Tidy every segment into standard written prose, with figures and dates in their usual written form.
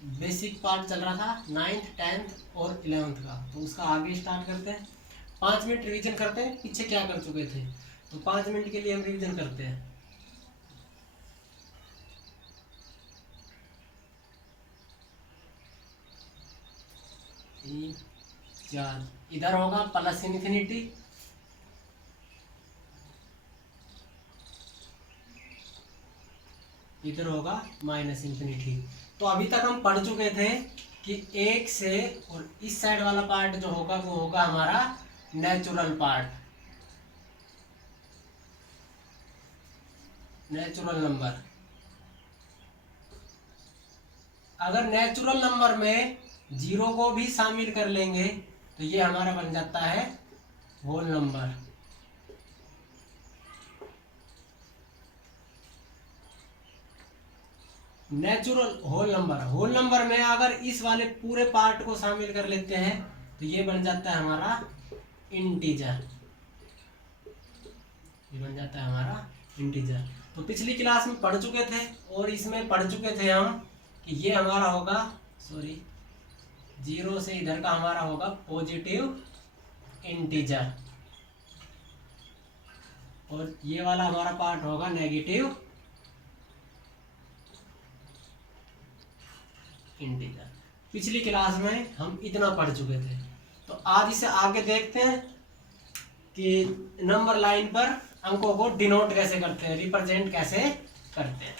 Basic part चल रहा था 9th 10th और 11th का, तो उसका आगे स्टार्ट करते हैं। 5 मिनट रिवीजन करते हैं, पीछे क्या कर चुके थे, तो 5 मिनट के लिए हम रिवीजन करते हैं। तीन, चार, इधर होगा प्लस इन्फिनिटी, इधर होगा माइनस इन्फिनिटी। तो अभी तक हम पढ़ चुके थे कि एक से और इस साइड वाला पार्ट जो होगा वो होगा हमारा नेचुरल पार्ट, नेचुरल नंबर। अगर नेचुरल नंबर में जीरो को भी शामिल कर लेंगे तो ये हमारा बन जाता है whole number. Natural whole number, whole number में अगर इस वाले पूरे पार्ट को शामिल कर लेते हैं तो ये बन जाता है हमारा इंटीजर, ये बन जाता है हमारा इंटीजर। तो पिछली क्लास में पढ़ चुके थे और इसमें पढ़ चुके थे हम कि ये हमारा होगा, सॉरी, जीरो से इधर का हमारा होगा पॉजिटिव इंटीजर और ये वाला हमारा पार्ट होगा नेगेटिव इंटीजर। पिछली क्लास में हम इतना पढ़ चुके थे। तो आज इसे आगे देखते हैं कि नंबर लाइन पर अंकों को डिनोट कैसे करते हैं, रिप्रेजेंट कैसे करते हैं।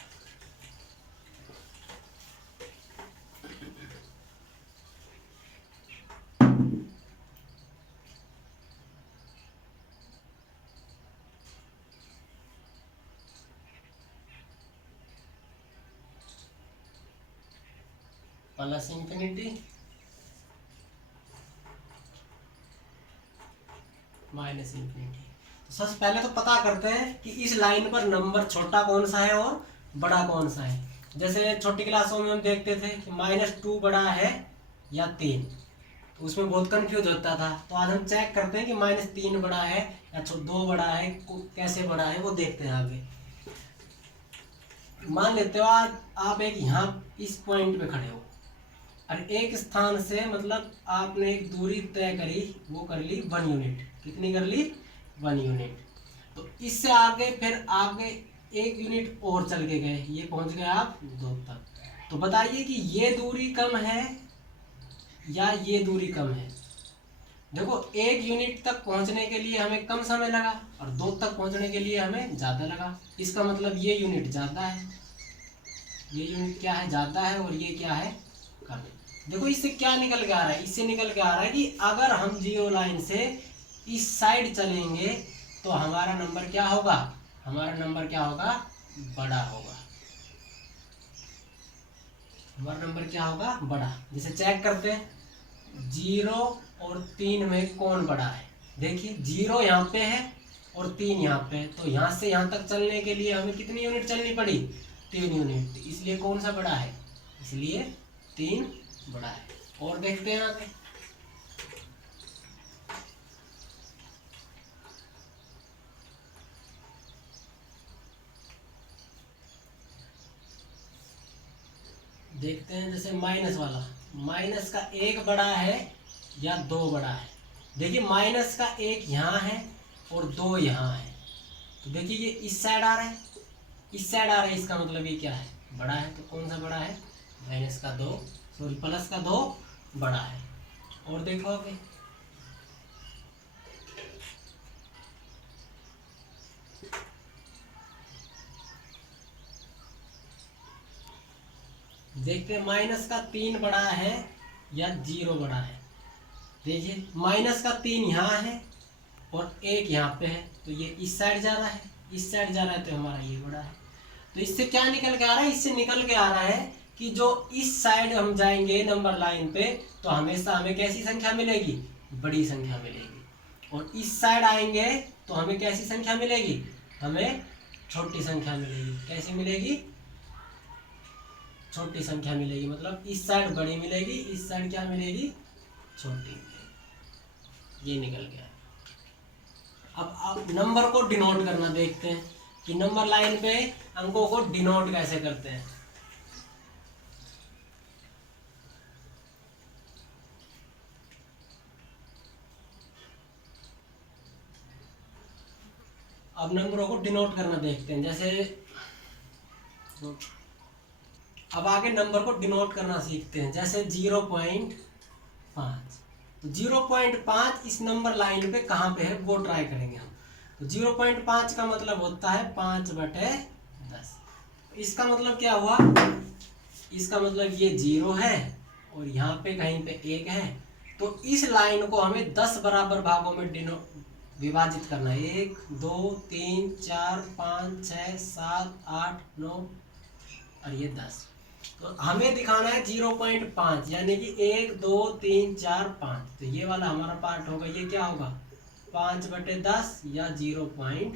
Plus infinity, minus infinity. तो सबसे पहले तो पता करते हैं कि इस लाइन पर नंबर छोटा कौन सा है और बड़ा कौन सा है। जैसे छोटी क्लासों में हम देखते थे कि -2 बड़ा है या 3, तो उसमें बहुत कंफ्यूज होता था। तो आज हम चेक करते हैं कि -3 बड़ा है या 2 बड़ा है, कैसे बड़ा है वो देखते हैं आगे। मान लेते हो आज आप एक यहाँ इस पॉइंट पे खड़े हो और एक स्थान से मतलब आपने एक दूरी तय करी, वो कर ली 1 यूनिट। कितनी कर ली? 1 यूनिट। तो इससे आगे फिर आगे 1 यूनिट और चल के गए, ये पहुंच गए आप 2 तक। तो बताइए कि ये दूरी कम है या ये दूरी कम है। देखो 1 यूनिट तक पहुंचने के लिए हमें कम समय लगा और 2 तक पहुंचने के लिए हमें ज़्यादा लगा। इसका मतलब ये यूनिट ज़्यादा है, ये यूनिट क्या है? ज़्यादा है, और ये क्या है? कम है। देखो इससे क्या निकल के आ रहा है? इससे निकल के आ रहा है कि अगर हम जीरो लाइन से इस साइड चलेंगे तो हमारा नंबर क्या होगा? हमारा नंबर क्या होगा? बड़ा होगा। हमारा नंबर क्या होगा? बड़ा। जैसे चेक करते हैं 0 और 3 में कौन बड़ा है। देखिए 0 यहाँ पे है और 3 यहाँ पे है, तो यहाँ से यहाँ तक चलने के लिए हमें कितनी यूनिट चलनी पड़ी? 3 यूनिट। इसलिए कौन सा बड़ा है? इसलिए 3 बड़ा है। और देखते हैं आगे। देखते हैं जैसे माइनस वाला, माइनस का 1 बड़ा है या 2 बड़ा है। देखिए माइनस का 1 यहाँ है और 2 यहाँ है, तो देखिए ये इस साइड आ रहा है, इस साइड आ रहा है, इसका मतलब ये क्या है? बड़ा है। तो कौन सा बड़ा है? माइनस का 2, सॉरी प्लस का 2 बड़ा है। और देखो आगे, देखते हैं माइनस का 3 बड़ा है या 0 बड़ा है। देखिए माइनस का 3 यहाँ है और 1 यहाँ पे है, तो ये इस साइड जा रहा है, इस साइड जा रहा है, तो हमारा ये बड़ा है। तो इससे क्या निकल के आ रहा है? इससे निकल के आ रहा है कि जो इस साइड हम जाएंगे नंबर लाइन पे तो हमेशा हमें कैसी संख्या मिलेगी? बड़ी संख्या मिलेगी। और इस साइड आएंगे तो हमें कैसी संख्या मिलेगी? हमें छोटी संख्या मिलेगी। कैसी मिलेगी? छोटी संख्या मिलेगी। मतलब इस साइड बड़ी मिलेगी, इस साइड क्या मिलेगी? छोटी मिलेगी। ये निकल गया। अब आप नंबर को डिनोट करना देखते हैं कि नंबर लाइन पे अंकों को डिनोट कैसे करते हैं। अब नंबरों को डिनोट करना देखते हैं। जैसे अब आगे नंबर को डिनोट करना सीखते हैं। जैसे 0.5, तो 0.5 इस नंबर लाइन पे कहाँ पे है वो ट्राई करेंगे हम। तो 0.5 का मतलब होता है 5/10। इसका मतलब क्या हुआ, इसका मतलब ये 0 है और यहाँ पे कहीं पे 1 है। तो इस लाइन को हमें 10 बराबर भागों में विभाजित करना है। 1 2 3 4 5 6 7 8 9 और ये 10। तो हमें दिखाना है 0.5, यानी कि 1 2 3 4 5। तो ये वाला हमारा पार्ट होगा, ये क्या होगा 5/10 या 0.5।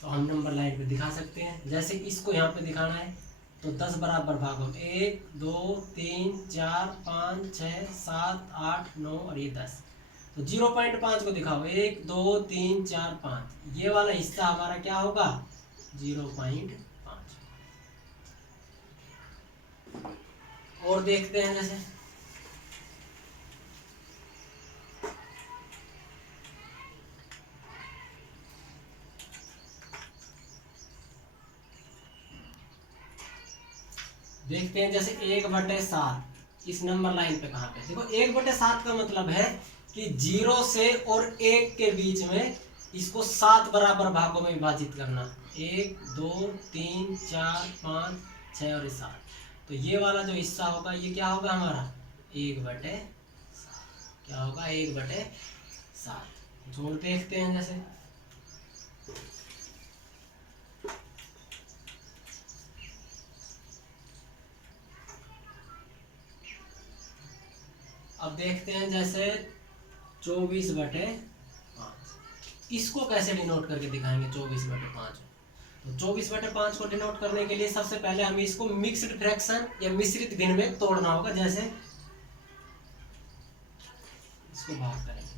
तो हम नंबर लाइन पे दिखा सकते हैं। जैसे इसको यहाँ पे दिखाना है तो 10 बराबर भागों में 1 2 3 4 5 6 7 8 9 और ये 10। तो 0.5 को दिखाओ, 1 2 3 4 5। ये वाला हिस्सा हमारा क्या होगा 0.5। और देखते हैं, जैसे देखते हैं जैसे 1/7 इस नंबर लाइन पे कहाँ पे। देखो 1/7 का मतलब है कि 0 से और 1 के बीच में इसको 7 बराबर भागों में विभाजित करना। 1 2 3 4 5 6 और 7। तो ये वाला जो हिस्सा होगा ये क्या होगा हमारा 1/7। क्या होगा 1/7। जोड़ देखते हैं। जैसे अब देखते हैं जैसे 24/5 इसको कैसे डिनोट करके दिखाएंगे 24/5। तो 24/5 को डिनोट करने के लिए सबसे पहले हमें इसको मिक्स्ड फ्रैक्शन या मिश्रित भिन्न में तोड़ना होगा। जैसे इसको भाग करेंगे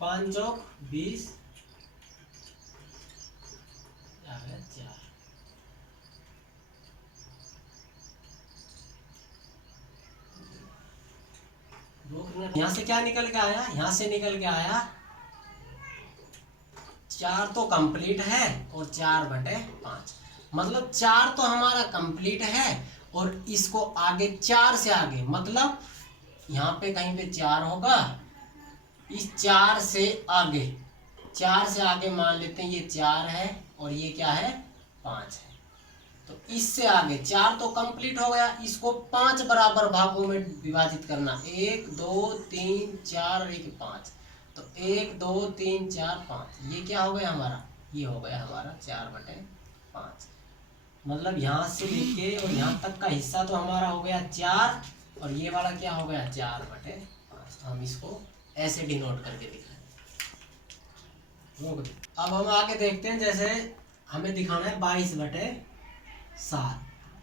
5 चौक 20 4। यहाँ से क्या निकल के आया, यहाँ से निकल के आया 4 तो कंप्लीट है और 4/5। मतलब 4 तो हमारा कंप्लीट है और इसको आगे 4 से आगे, मतलब यहाँ पे कहीं पे 4 होगा, इस 4 से आगे, 4 से आगे मान लेते हैं ये 4 है और ये क्या है 5 है। तो इससे आगे 4 तो कंप्लीट हो गया, इसको 5 बराबर भागों में विभाजित करना। 1 2 3 4 और 1 5। तो 1 2 3 4 5 ये क्या हो गया हमारा, ये हो गया हमारा 4/5। मतलब यहाँ से लेके और यहाँ तक का हिस्सा तो हमारा हो गया 4 और ये वाला क्या हो गया 4/5। हम इसको ऐसे डिनोट करके दिखाएं। अब हम आगे देखते हैं। जैसे हमें दिखाना है 22/7।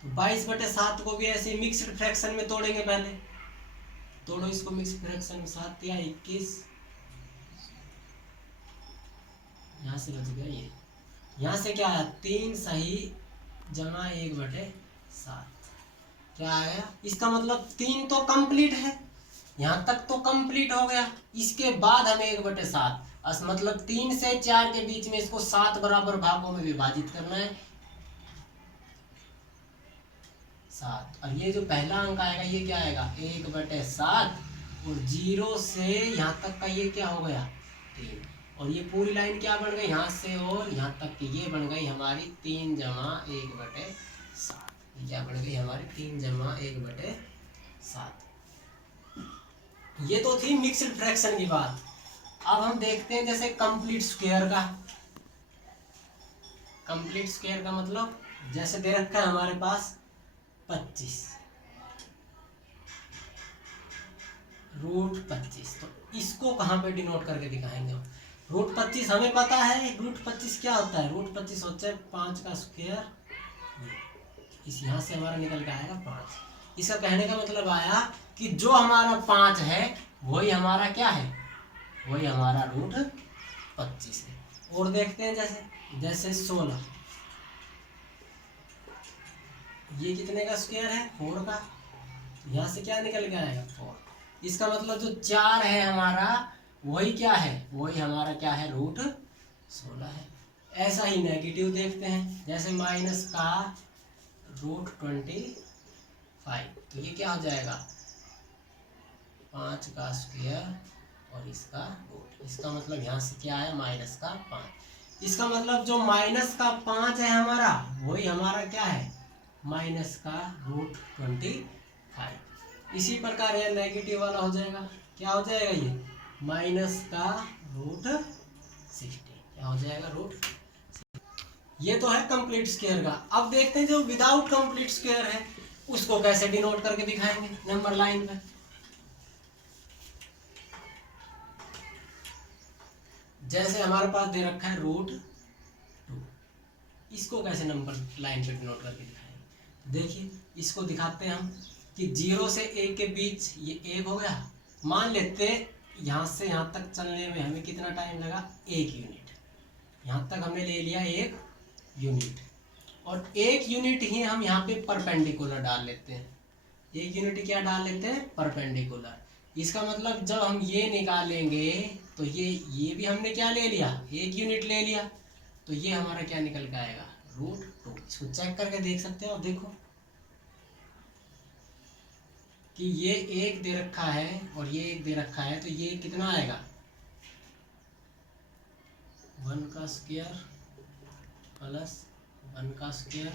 तो 22/7 को भी ऐसे मिक्स्ड फ्रैक्शन में तोड़ेंगे। पहले तोड़ो इसको मिक्स्ड फ्रैक्शन में। 7 या 21, यहाँ से बच गया ये। यहाँ से क्या आया 3 सही जमा 1/7। क्या आया, इसका मतलब 3 तो कंप्लीट है, यहाँ तक तो कंप्लीट हो गया। इसके बाद हमें 1/7 मतलब 3 से 4 के बीच में इसको 7 बराबर भागों में विभाजित करना है 7। और ये जो पहला अंक आएगा ये क्या आएगा 1/7 और 0 से यहाँ तक का ये क्या हो गया 3। और ये पूरी लाइन क्या बन गई, यहाँ से और यहाँ तक की ये बन गई हमारी 3 जमा 1/7। ये क्या बन गई हमारी 3 जमा 1/7। ये तो थी मिक्स्ड फ्रैक्शन की बात। अब हम देखते हैं जैसे कंप्लीट स्क्वायर का। कंप्लीट स्क्वायर का मतलब जैसे दे रखा है हमारे पास 25 √25। तो इसको कहाँ पे डिनोट करके दिखाएंगे हम। √25 हमें पता है, √25 क्या होता है, √25 होता है 5 का स्क्वायर। इस यहाँ से हमारा निकल के आएगा 5। इसका कहने का मतलब आया कि जो हमारा 5 है वही हमारा क्या है, वही हमारा √25 है। और देखते हैं जैसे 16, ये कितने का स्क्वायर है 4 का। यहाँ से क्या निकल के आएगा 4। इसका मतलब जो 4 है हमारा वही क्या है, वही हमारा क्या है √25 16 है। ऐसा ही नेगेटिव देखते हैं, जैसे माइनस का √25, तो ये क्या हो जाएगा 5 का स्क्वायर और इसका रूट। इसका मतलब यहाँ से क्या है माइनस का 5। इसका मतलब जो माइनस का 5 है हमारा, वही हमारा क्या है माइनस का √25। इसी प्रकार यह नेगेटिव वाला हो जाएगा, क्या हो जाएगा ये माइनस का √60, क्या हो जाएगा ये तो है कंप्लीट स्क्वायर का। अब देखते हैं जो विदाउट कंप्लीट स्क्वायर है उसको कैसे डिनोट करके दिखाएंगे नंबर लाइन पे। जैसे हमारे पास दे रखा है √2, इसको कैसे नंबर लाइन पे डिनोट करके दिखाएंगे। देखिए इसको दिखाते हैं हम कि 0 से 1 के बीच ये 1 हो गया। मान लेते यहाँ से यहाँ तक चलने में हमें कितना टाइम लगा 1 यूनिट। यहाँ तक हमने ले लिया 1 यूनिट, और 1 यूनिट ही हम यहाँ पे परपेंडिकुलर डाल लेते हैं। 1 यूनिट क्या डाल लेते हैं परपेंडिकुलर। इसका मतलब जब हम ये निकालेंगे तो ये भी हमने क्या ले लिया 1 यूनिट ले लिया, तो ये हमारा क्या निकल के आएगा √2। इसको चेक करके देख सकते हो। देखो कि ये 1 दे रखा है और ये 1 दे रखा है, तो ये कितना आएगा 1 का स्क्वायर प्लस 1 का स्क्वायर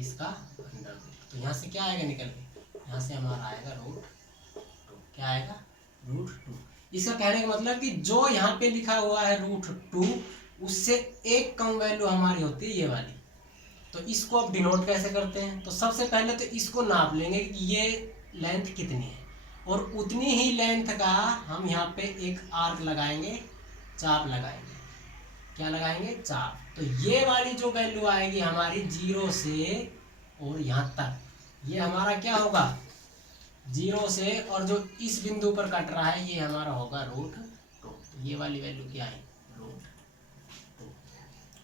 इसका अंडर। तो यहाँ से क्या आएगा निकल के, यहाँ से हमारा आएगा √2। क्या आएगा √2। इसका कहने का मतलब कि जो यहाँ पे लिखा हुआ है √2 उससे एक कम वैल्यू हमारी होती है ये वाली। तो इसको अब डिनोट कैसे करते हैं, तो सबसे पहले तो इसको नाप लेंगे कि ये लेंथ कितनी है, और उतनी ही लेंथ का हम यहाँ पे एक आर्क लगाएंगे, चाप लगाएंगे। क्या लगाएंगे चाप। तो ये वाली जो वैल्यू आएगी हमारी 0 से और यहाँ तक, ये हमारा क्या होगा 0 से, और जो इस बिंदु पर कट रहा है ये हमारा होगा √2। तो ये वाली वैल्यू क्या है √2।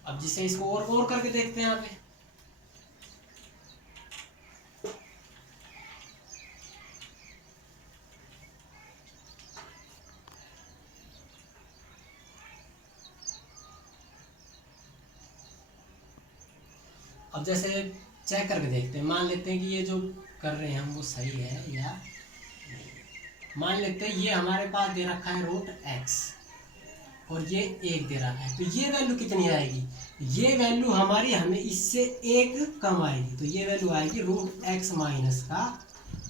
अब जिसे इसको और करके देखते हैं यहाँ पे। अब जैसे चेक करके देखते हैं, मान लेते हैं कि ये जो कर रहे हैं हम वो सही है या नहीं। मान लेते हैं ये हमारे पास दे रखा है √x और ये 1 दे रखा है, तो ये वैल्यू कितनी आएगी, ये वैल्यू हमारी हमें इससे 1 कम आएगी। तो ये वैल्यू आएगी √x माइनस का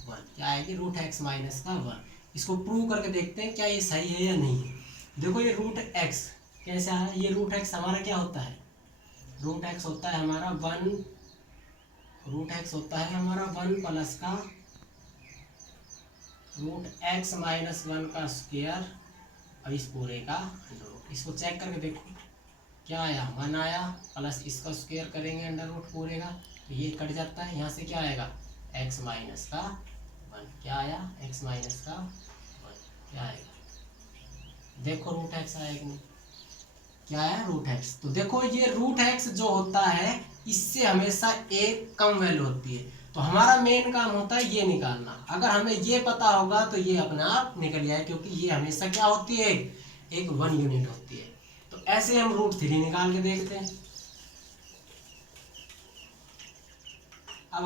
1। क्या आएगी √x माइनस का 1। इसको प्रूव करके देखते हैं क्या ये सही है या नहीं है। देखो ये √x कैसे आया, ये √x हमारा क्या होता है √x होता है हमारा 1, √x होता है हमारा 1 प्लस का √x माइनस 1 का स्क्वायर और इस पूरे का √। इसको चेक करके देखो क्या आया 1 आया, प्लस इसका स्क्वायर करेंगे √, पूरे का तो ये कट जाता है। यहाँ से क्या आएगा x माइनस का 1। क्या आया x माइनस का 1। क्या आएगा देखो √x आया कि नहीं, क्या है √x। तो देखो ये √x जो होता है इससे हमेशा एक कम वैल्यू होती है। तो हमारा मेन काम होता है ये निकालना। अगर हमें ये पता होगा तो ये अपने आप निकल जाए, क्योंकि ये हमेशा क्या होती है एक 1 यूनिट होती है। तो ऐसे हम √3 निकाल के देखते हैं। अब